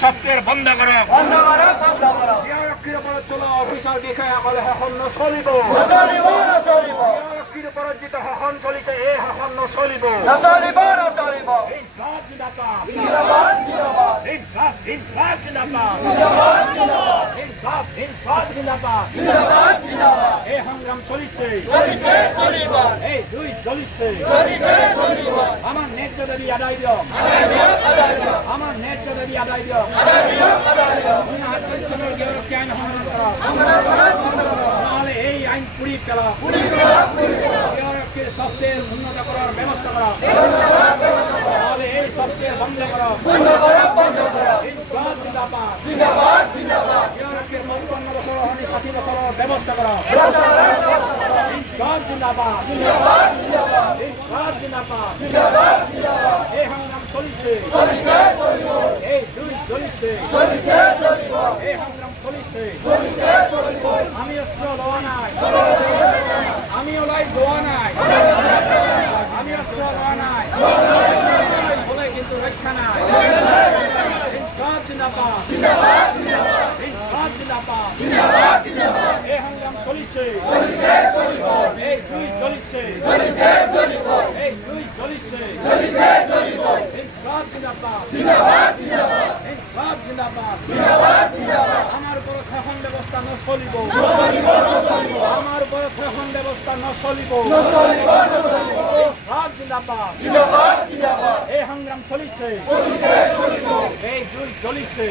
software বন্ধ কৰো বিয়াৰক্ষীৰ ওপৰত চলোৱা অফিচাৰ বিষয়াসকলে শাসন নচলিব বিয়াৰক্ষীৰ ওপৰত যিটো শাসন চলিছে এই শাসন নচলিব এই সংগ্ৰাম চলিছে এই জুই জ্বলিছে আমাৰ ন্যায্য দাবী আদায় দিয়ক আমাৰ ন্যায্য দাবী আদায় দিয়ক 1948 চনৰ বিয়াৰক্ষী আইন সমাধান কৰক নহ'লে এই আইন পুৰি পেলাওক বিয়াৰক্ষীৰ ছফটৱেৰ উন্নত কৰাৰ ব্যৱস্থা কৰক নহ'লে এই ছফটৱেৰ বন্ধ কৰক বিয়াৰক্ষীৰ 55 বছৰ সলনি 60 বছৰৰ ব্যৱস্থা কৰক এই সংগ্ৰাম চলিছে এই জুই জ্বলিছে এই সংগ্ৰাম চলিছে আমি অস্ত্ৰ লোৱা নাই আমি ওলাই যোৱা নাই আমি অস্ত্ৰ লোৱা নাই বলে কিন্তু ৰক্ষা নাই এই সংগ্ৰাম চলিছে এই জুই জ্বলিছে এই জুই জ্বলিছে আমার উপর শাসন ব্যবস্থা নচলিব আমার উপর শাসন ব্যবস্থা নচলিব এই সংগ্রাম চলিছে এই জুই জ্বলিছে